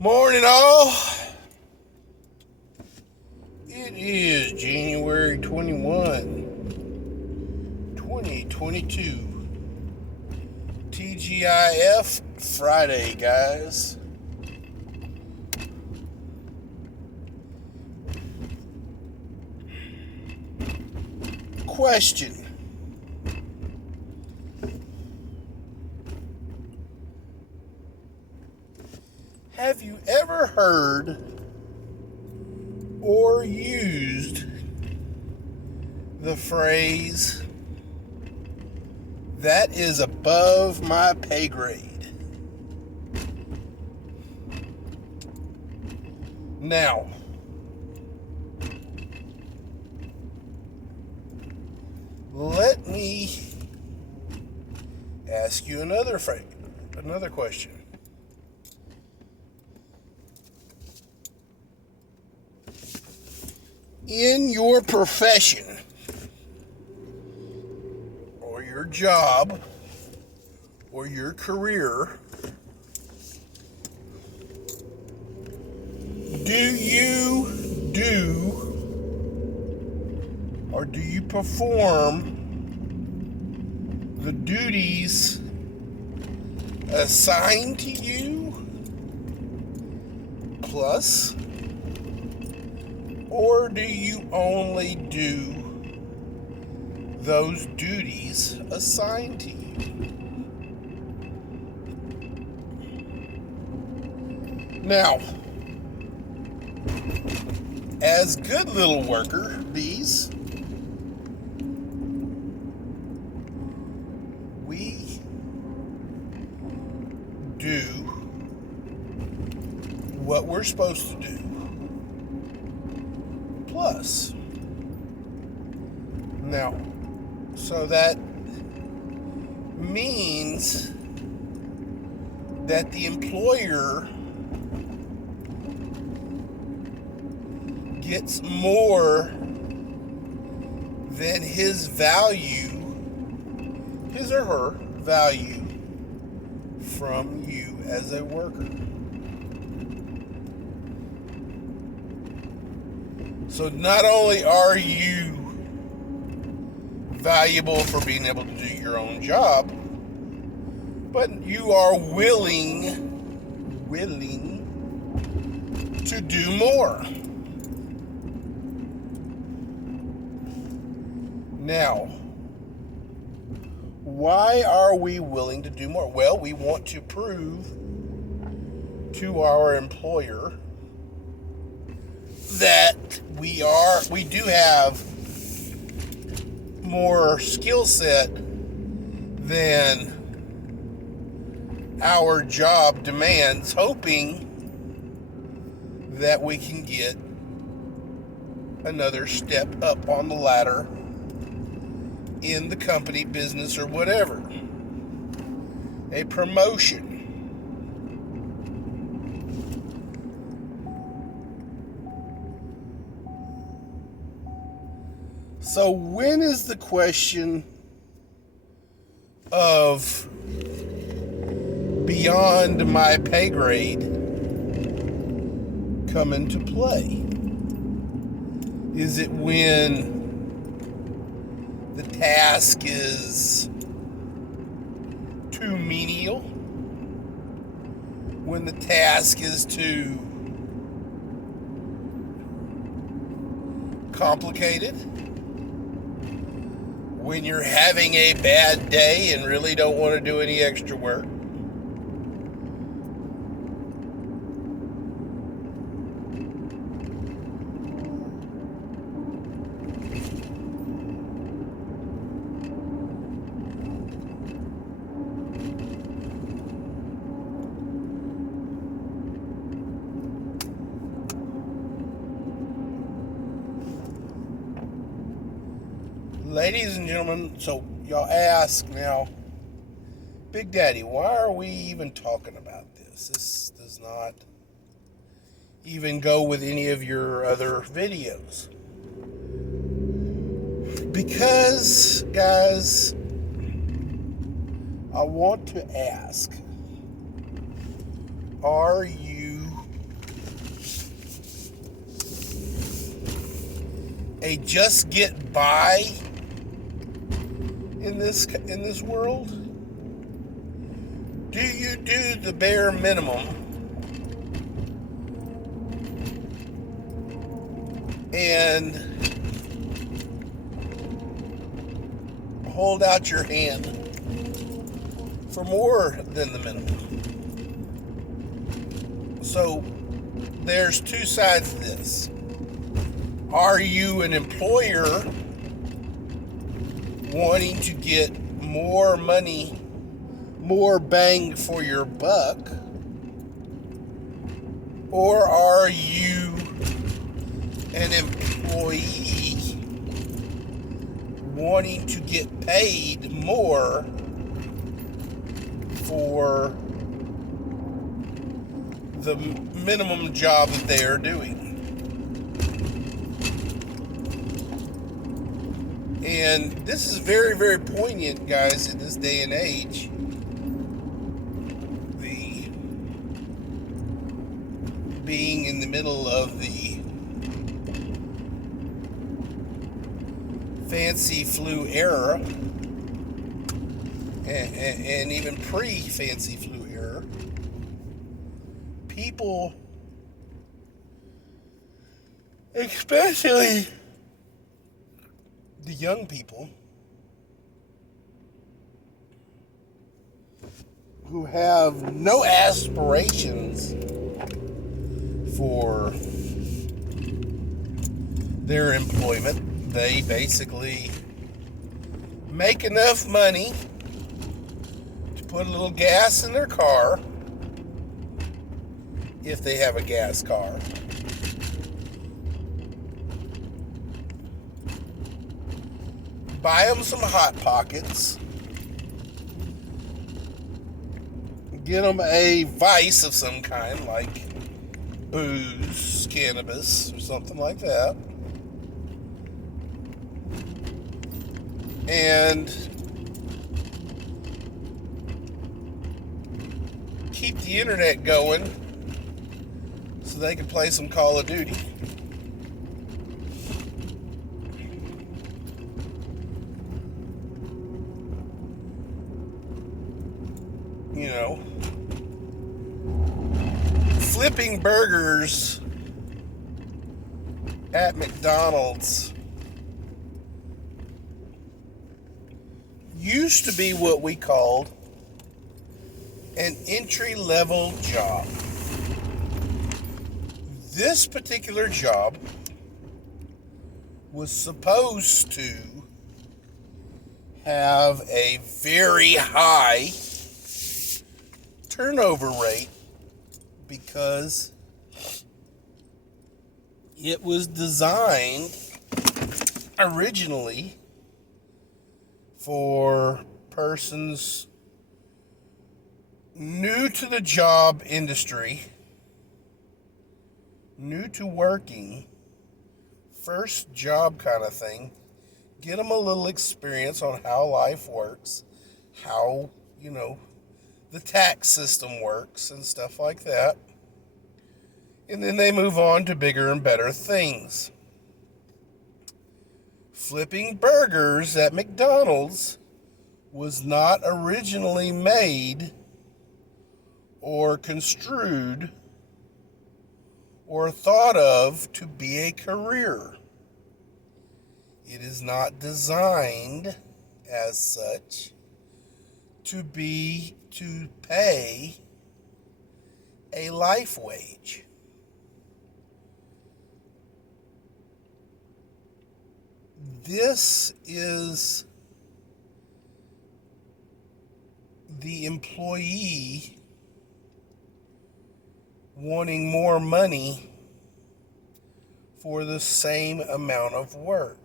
Morning, all. It is January 21, 2022. TGIF Friday, guys. Question. Have you ever heard or used the phrase, "that is above my pay grade"? Now, let me ask you another question. In your profession or your job or your career, do you perform the duties assigned to you plus, or do you only do those duties assigned to you? Now, as good little worker bees, we do what we're supposed to do plus. Now, so that means that the employer gets more than his or her value from you as a worker. So not only are you valuable for being able to do your own job, but you are willing to do more. Now, why are we willing to do more? Well, we want to prove to our employer that we do have more skill set than our job demands, hoping that we can get another step up on the ladder in the company, business, or whatever. A promotion. So when is the question of beyond my pay grade come into play? Is it when the task is too menial? When the task is too complicated? When you're having a bad day and really don't want to do any extra work? Ladies and gentlemen, so y'all ask now, Big Daddy, why are we even talking about this? This does not even go with any of your other videos. Because, guys, I want to ask, are you a just get by in this world? Do you do the bare minimum and hold out your hand for more than the minimum? So there's two sides to this. Are you an employer wanting to get more money, more bang for your buck? Or are you an employee wanting to get paid more for the minimum job that they are doing? And this is very, very poignant, guys, in this day and age. The being in the middle of the fancy flu era, and even pre-fancy flu era, people, especially the young people, who have no aspirations for their employment, they basically make enough money to put a little gas in their car, if they have a gas car, buy them some Hot Pockets, get them a vice of some kind, like booze, cannabis, or something like that, and keep the internet going so they can play some Call of Duty. You know, flipping burgers at McDonald's used to be what we called an entry-level job. This particular job was supposed to have a very high turnover rate because it was designed originally for persons new to the job industry, new to working, first job kind of thing, get them a little experience on how life works, how, the tax system works and stuff like that. And then they move on to bigger and better things. Flipping burgers at McDonald's was not originally made or construed or thought of to be a career. It is not designed as such to pay a life wage. This is the employee wanting more money for the same amount of work.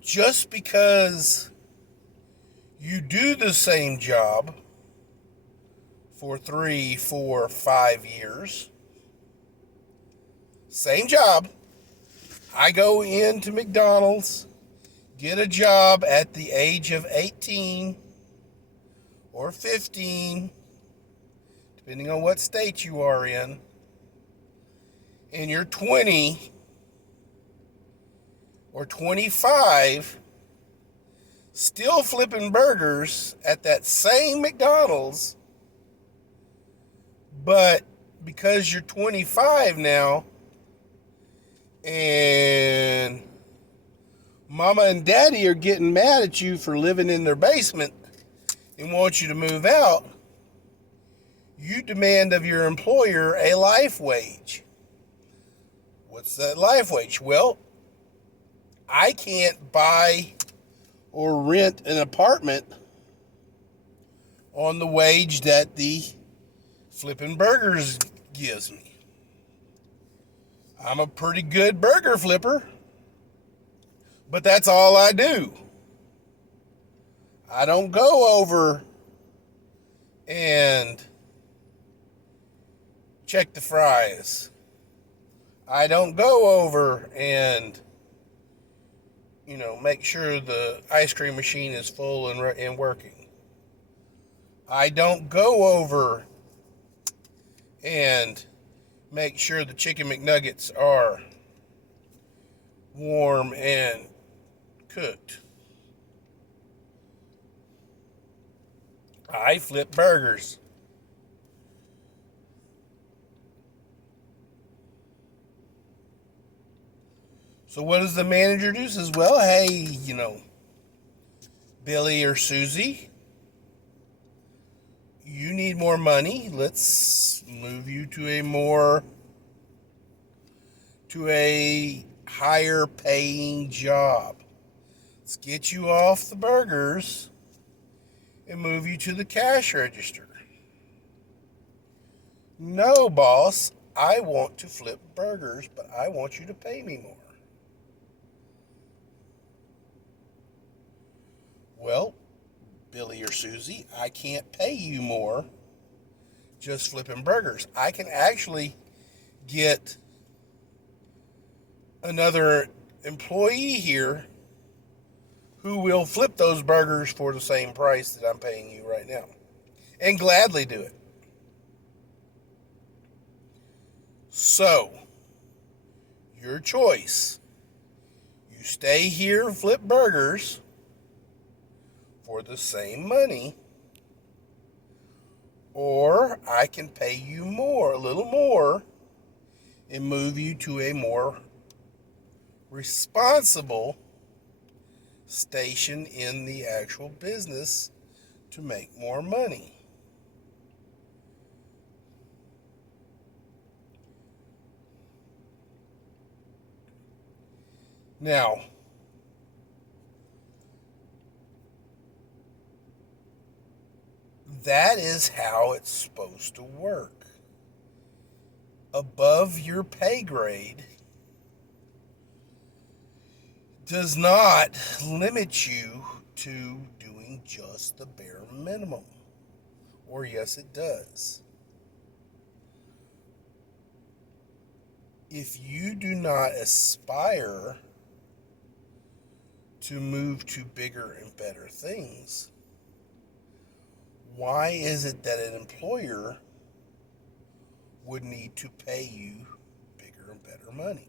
Just because you do the same job for 3, 4, 5 years, same job, I go into McDonald's, get a job at the age of 18 or 15, depending on what state you are in, and you're 20 or 25, still flipping burgers at that same McDonald's, but because you're 25 now, and mama and daddy are getting mad at you for living in their basement and want you to move out, you demand of your employer a life wage. What's that life wage? Well, I can't buy or rent an apartment on the wage that the flipping burgers gives me. I'm a pretty good burger flipper, but that's all I do. I don't go over and check the fries. I don't go over and, make sure the ice cream machine is full and working. I don't go over and make sure the chicken McNuggets are warm and cooked. I flip burgers. So what does the manager do? Says, well, hey, Billy or Susie, you need more money. Let's move you to a higher paying job. Let's get you off the burgers and move you to the cash register. No, boss, I want to flip burgers, but I want you to pay me more. Well, Billy or Susie, I can't pay you more just flipping burgers. I can actually get another employee here who will flip those burgers for the same price that I'm paying you right now, and gladly do it. So, your choice. You stay here and flip burgers for the same money, or I can pay you more, a little more, and move you to a more responsible station in the actual business to make more money. Now, that is how it's supposed to work. Above your pay grade does not limit you to doing just the bare minimum. Or yes, it does. If you do not aspire to move to bigger and better things, why is it that an employer would need to pay you bigger and better money?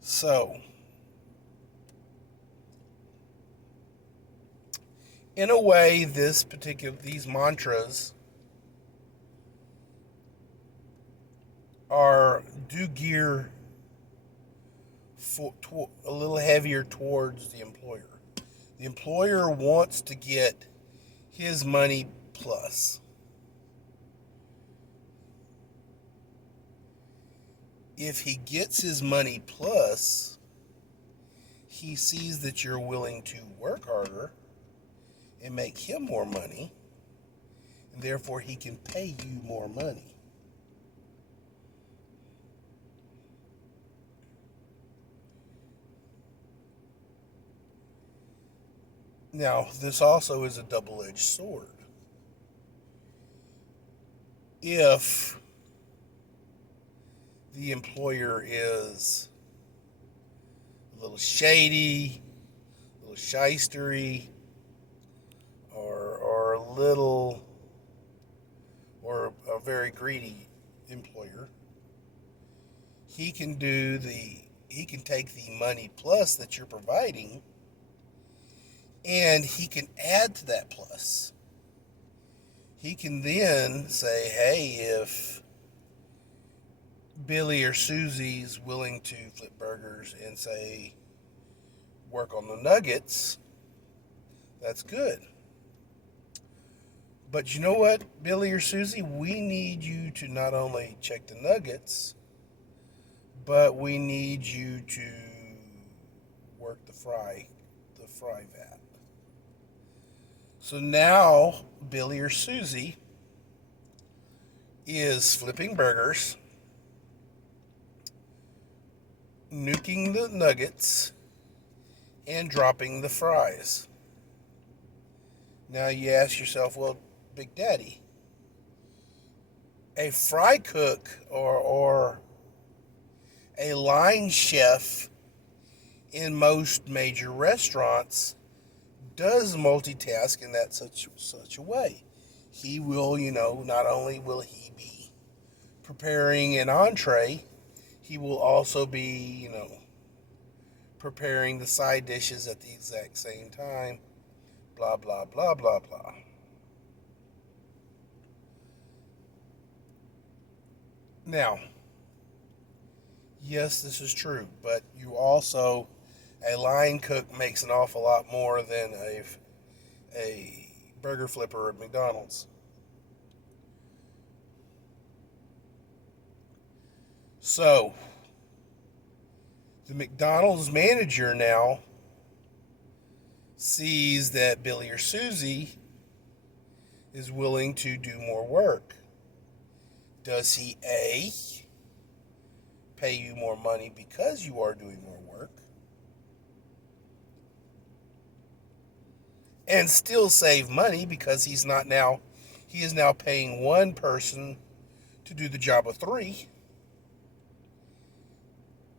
So, in a way, these mantras do gear a little heavier towards the employer. The employer wants to get his money plus. If he gets his money plus, he sees that you're willing to work harder and make him more money, and therefore he can pay you more money. Now, this also is a double-edged sword. If the employer is a little shady, a little shystery, or a little, or a very greedy employer, he can take the money plus that you're providing, and he can add to that plus. He can then say, hey, if Billy or Susie's willing to flip burgers and say work on the nuggets, that's good. But you know what, Billy or Susie, we need you to not only check the nuggets, but we need you to work the fry vat. So now Billy or Susie is flipping burgers, nuking the nuggets, and dropping the fries. Now you ask yourself, well, Big Daddy, a fry cook or a line chef in most major restaurants does multitask in that such a way. He will, not only will he be preparing an entree, he will also be, preparing the side dishes at the exact same time. Blah, blah, blah, blah, blah. Now, yes, this is true, but a line cook makes an awful lot more than a burger flipper at McDonald's. So, the McDonald's manager now sees that Billy or Susie is willing to do more work. Does he A, pay you more money because you are doing more work, and still save money because he is now paying one person to do the job of three?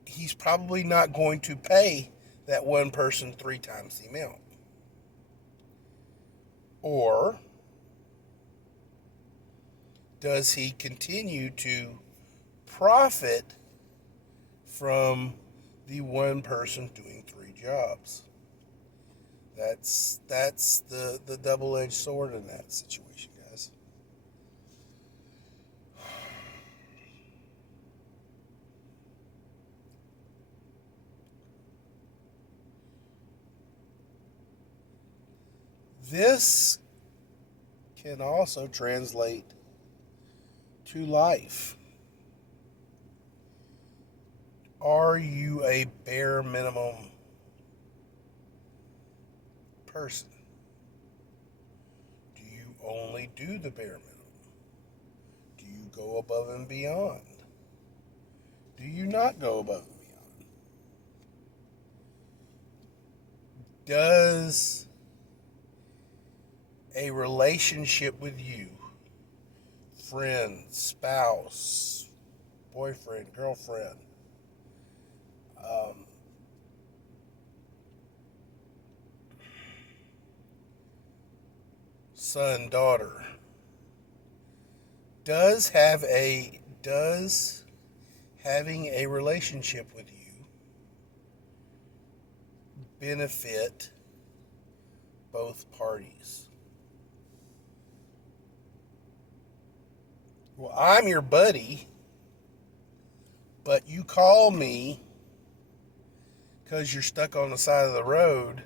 He's probably not going to pay that one person 3 times the amount. Or does he continue to profit from the one person doing 3 jobs? That's the double-edged sword in that situation, guys. This can also translate to life. Are you a bare minimum person? Do you only do the bare minimum? Do you go above and beyond? Do you not go above and beyond? Does a relationship with you, friend, spouse, boyfriend, girlfriend, son, daughter, does having a relationship with you benefit both parties? Well, I'm your buddy, but you call me because you're stuck on the side of the road.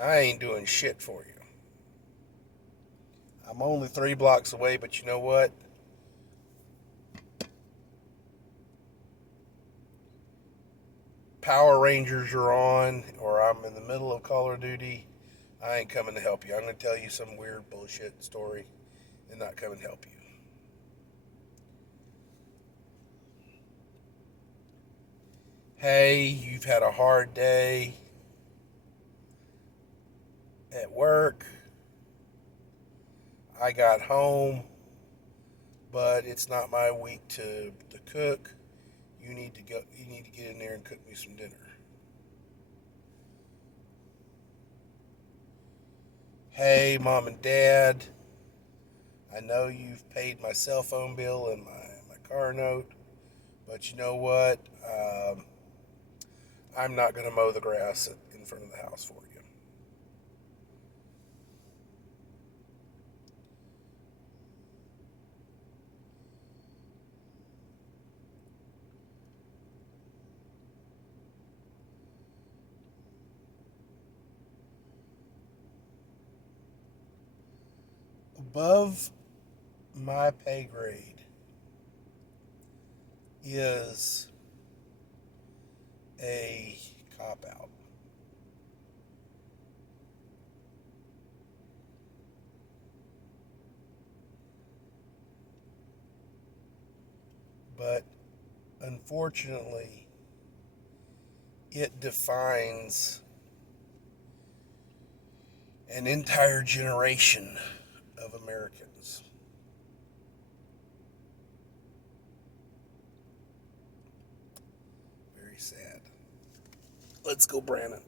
I ain't doing shit for you. I'm only 3 blocks away, but you know what? Power Rangers are on, or I'm in the middle of Call of Duty. I ain't coming to help you. I'm going to tell you some weird bullshit story and not come and help you. Hey, you've had a hard day at work. I got home, but it's not my week to cook. You need to get in there and cook me some dinner. hey, mom and dad, I know you've paid my cell phone bill and my car note, but you know what? I'm not going to mow the grass in front of the house for you. Above my pay grade is a cop out. But unfortunately, it defines an entire generation of Americans. Very sad. Let's go, Brandon.